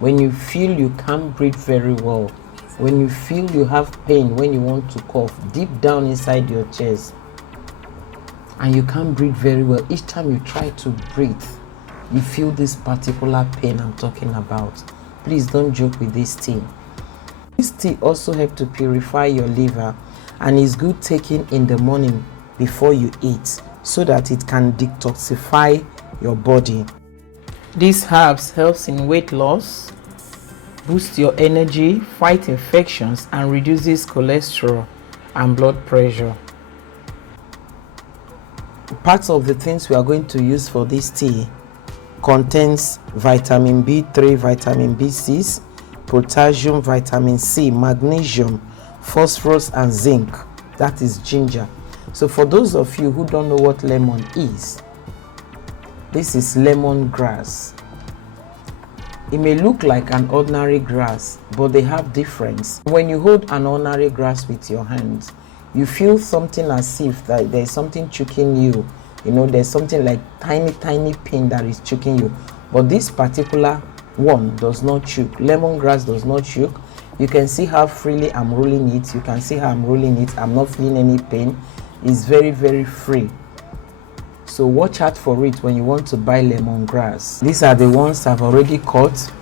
When you feel you can't breathe very well, when you feel you have pain when you want to cough deep down inside your chest and you can't breathe very well, each time you try to breathe, you feel this particular pain I'm talking about, please don't joke with this tea. This tea also helps to purify your liver and is good taking in the morning before you eat so that it can detoxify your body. These herbs helps in weight loss, boosts your energy, fight infections, and reduces cholesterol and blood pressure. Parts of the things we are going to use for this tea contains vitamin B3, vitamin B6, potassium, vitamin C, magnesium, phosphorus, and zinc. That is ginger. So for those of you who don't know what lemon is, this is lemongrass. It may look like an ordinary grass, but they have difference. When you hold an ordinary grass with your hands, you feel something as if that there's something choking you. You know, there's something like tiny pain that is choking you. But this particular one does not choke. Lemongrass does not choke. You can see how freely I'm rolling it. You can see how I'm rolling it. I'm not feeling any pain. It's very, very free. So watch out for it when you want to buy lemongrass. These are the ones I've already cut.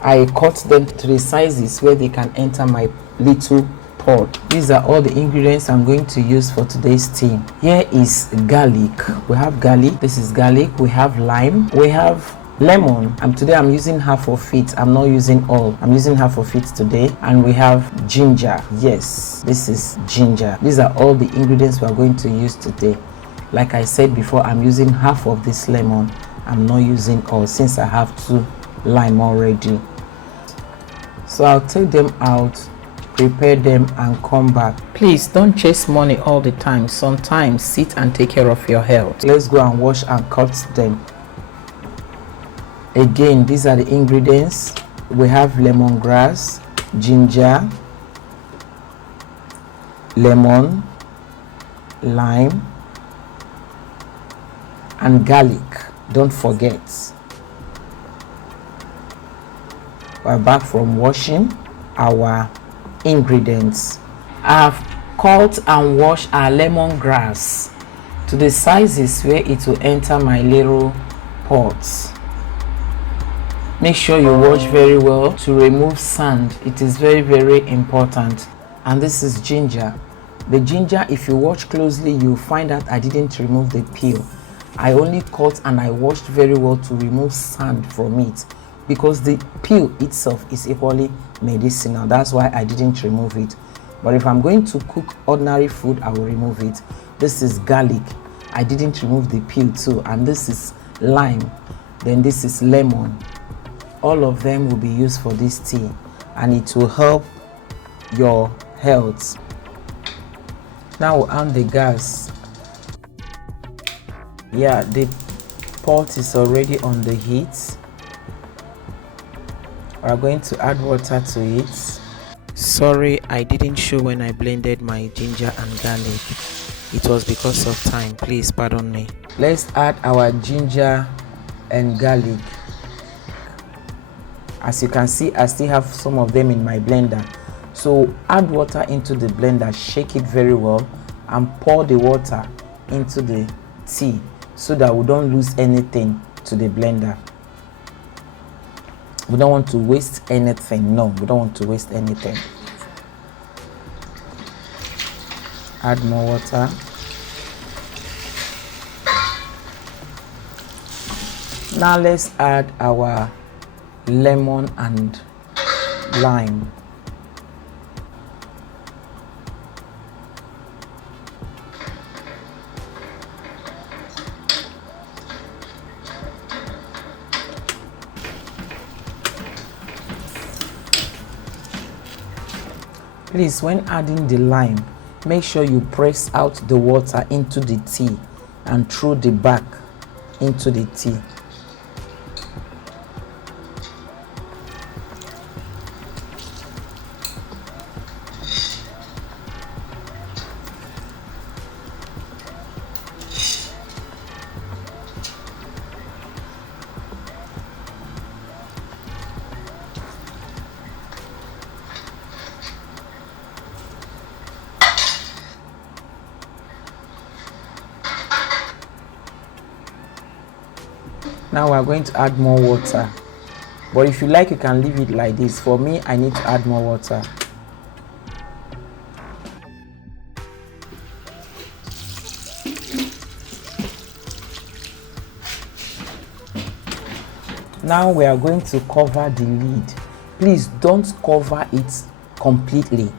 I cut them to the sizes where they can enter my little pot. These are all the ingredients I'm going to use for today's tea. Here is garlic. We have garlic. This is garlic. We have lime. We have lemon. And today I'm using half of it. I'm not using all. I'm using half of it today. And we have ginger. Yes, this is ginger. These are all the ingredients we are going to use today. Like I said before, I'm using half of this lemon. I'm not using all since I have 2 lime already. So I'll take them out, prepare them, and come back. Please don't chase money all the time. Sometimes sit and take care of your health. Let's go and wash and cut them. Again, these are the ingredients. We have lemongrass, ginger, lemon, lime, and garlic. Don't forget. We're back from washing our ingredients. I've cut and washed our lemongrass to the sizes where it will enter my little pots. Make sure you wash very well to remove sand. It is very, very important. And this is ginger. The ginger, if you watch closely, you'll find that I didn't remove the peel. I only cut and I washed very well to remove sand from it, because the peel itself is equally medicinal. That's why I didn't remove it. But if I'm going to cook ordinary food, I will remove it. This is garlic. I didn't remove the peel too. And this is lime. Then this is lemon. All of them will be used for this tea, and it will help your health. Now we'll on the gas. Yeah, the pot is already on the heat. We're going to add water to it. Sorry, I didn't show when I blended my ginger and garlic. It was because of time. Please pardon me. Let's add our ginger and garlic. As you can see, I still have some of them in my blender. So add water into the blender, shake it very well, and pour the water into the tea so that we don't lose anything to the blender. We don't want to waste anything. No, we don't want to waste anything. Add more water. Now let's add our lemon and lime. Please, when adding the lime, make sure you press out the water into the tea and throw the back into the tea. Now we are going to add more water, but if you like you can leave it like this. For me, I need to add more water. Now we are going to cover the lid. Please don't cover it completely.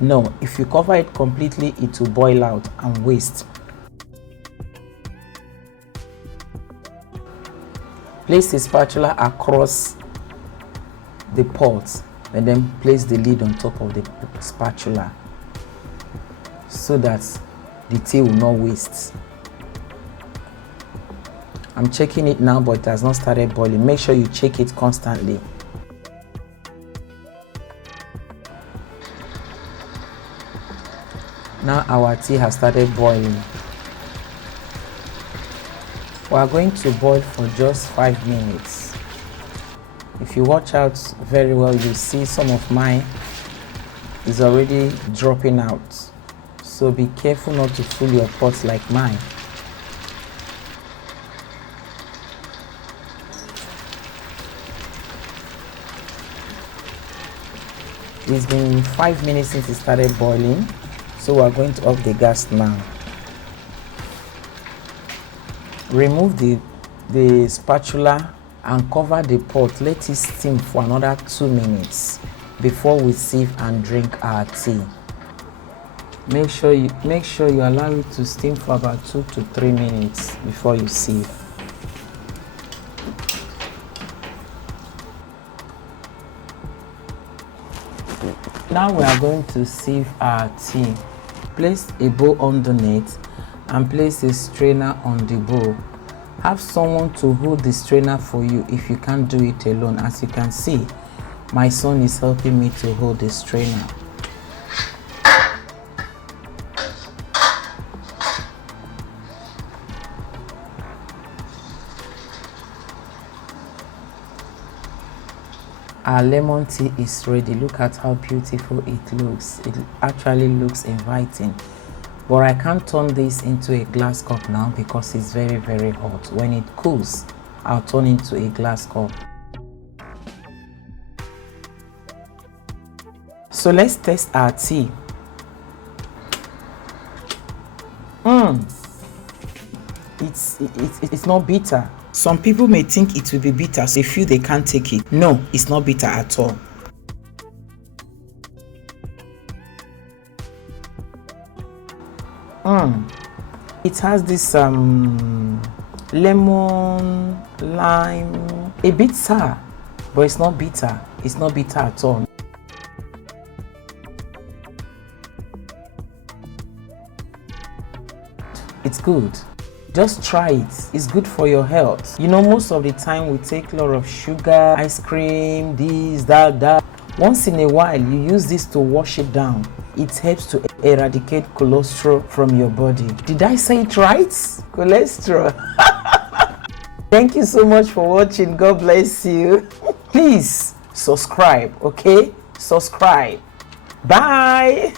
No, if you cover it completely, it will boil out and waste. Place the spatula across the pot and then place the lid on top of the spatula so that the tea will not waste. I'm checking it now, but it has not started boiling. Make sure you check it constantly. Now our tea has started boiling. We are going to boil for just 5 minutes. If you watch out very well, you see some of mine is already dropping out. So be careful not to fill your pot like mine. It's been 5 minutes since it started boiling, so we are going to off the gas now. Remove the spatula and cover the pot. Let it steam for another 2 minutes before we sieve and drink our tea. Make sure you allow it to steam for about 2 to 3 minutes before you sieve. Now we are going to sieve our tea. Place a bowl underneath and place a strainer on the bowl. Have someone to hold the strainer for you if you can't do it alone. As you can see, my son is helping me to hold the strainer. Our lemon tea is ready. Look at how beautiful it looks. It actually looks inviting. But I can't turn this into a glass cup now because it's very, very hot. When it cools, I'll turn into a glass cup. So let's test our tea. It's not bitter. Some people may think it will be bitter, so they feel they can't take it. No, it's not bitter at all. It has this lemon, lime, a bit sour, but it's not bitter. It's not bitter at all. It's good. Just try it. It's good for your health. You know, most of the time we take a lot of sugar, ice cream, this, that. Once in a while, you use this to wash it down. It helps to eradicate cholesterol from your body. Did I say it right? Cholesterol. Thank you so much for watching. God bless you. Please subscribe, okay? Subscribe. Bye.